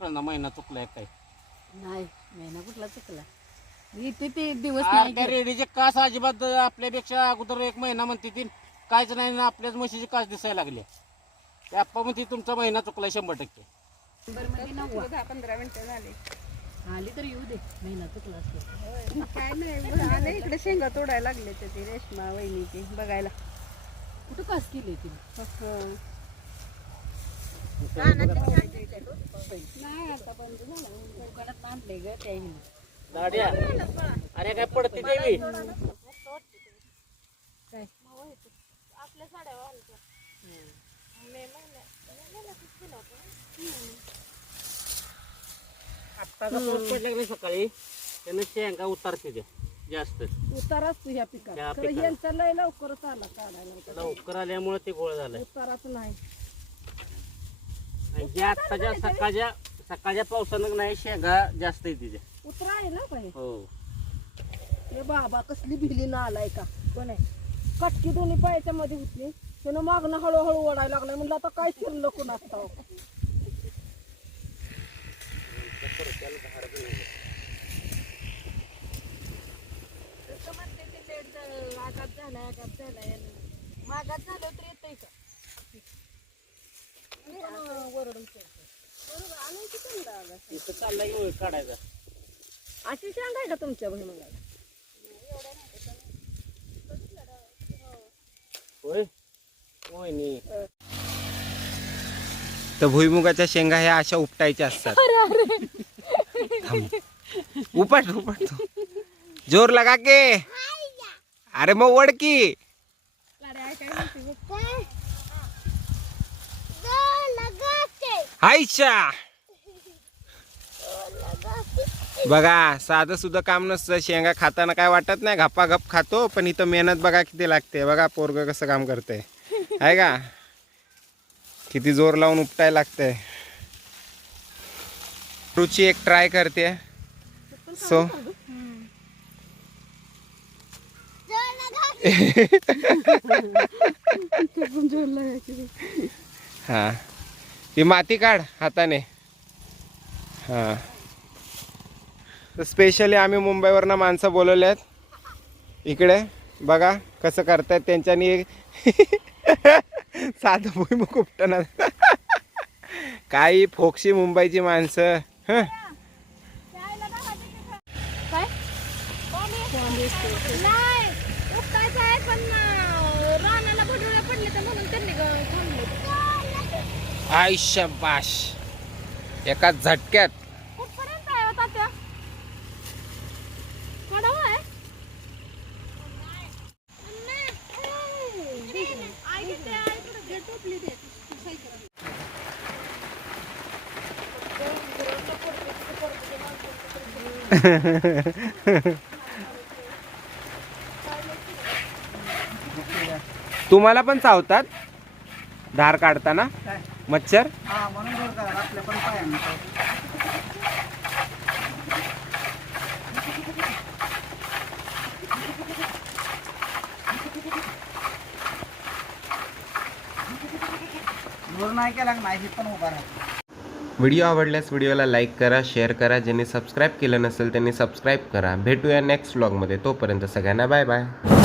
ना महिना चुकलाय काय नाही महिना कुठला चुकला इथे ते दिवस नाही त्या रेडीचे कास अजिबात आपल्यापेक्षा अगोदर 1 महिना म्हणते ती काहीच नाही ना आपल्याच म्हशीचे कास दिसायला लागले ते आप्पा म्हणते तुमचा महिना चुकलाय 100%. मध्ये 10-15 मिनिटं झाले आली तर येऊ दे महिना चुकला असतो काय नाही आले इकडे शेंगा तोडायला लागले ते रेशमा वहिनीची बघायला कुठं कास केली तिने नाही आता बंद झालं दुकानात आणले ग त्या दाड्या अरे काय पडते देवी काय आपल्या साड्या वालच्या मे आत्ता पाऊस पडला नाही सकाळी त्यानं शेंगा उतारते त्या जास्त उताराच तू ह्या ह्या पिकात पिकाला. यांचा लय लवकरच आला काढायला लवकर आल्यामुळे ते गोळ झालंय उताराच नाही आणि जे आत्ताच्या सकाळच्या पावसानं नाही शेंगा जास्त येते त्या. उतरा आहे ना पाहिजे हो हे बाबा कसली भिली ना आलाय का कोण आहे कटकी दोन्ही पायाच्या मध्ये होती त्यानं मागणं हळूहळू ओढायला लागलाय म्हणलं आता काय फिरलं कोण असतं आघात झालाय मागात झालं तर येतंय का इथं चाललाय होय काढायचा अशी शांग आहे का तुमच्या बहिणीला होय होय नी तर भुईमुगाच्या शेंगा ह्या अशा उपटायच्या असतात थांब. उपट उपट तू. जोर लगा के अरे मग वडकी हायशा बघा साधं सुद्धा काम नसतं शेंगा खाताना काय वाटत नाही गप्पा खातो पण इथं मेहनत बघा किती लागते बघा पोरग कसं काम करतंय आहे का किती जोर लावून उपटायला लागतंय रुची एक ट्राय करते सो हा ती माती काढ हाताने हा तर स्पेशली आम्ही मुंबईवरनं माणसं बोलवले आहेत इकडे बघा कसं करतायत त्यांच्यानी साधं भुईमुग उपटणार काही फोक्शी मुंबईची माणसं हं नाही उपटायचं आहे पण रानाला बडोळ्या पडले तर म्हणून त्यांनी आय शाबाश एका झटक्यात कुठपर्यंत आहे होता त्या पडावं आहे तुम्हाला पण चावतात धार काढताना मच्छर व्हिडिओ आवडल्यास व्हिडिओला लाईक करा शेअर करा ज्यांनी सबस्क्राईब केलं नसेल त्यांनी सबस्क्राईब करा भेटूया नेक्स्ट व्लॉगमध्ये तोपर्यंत सगळ्यांना बाय बाय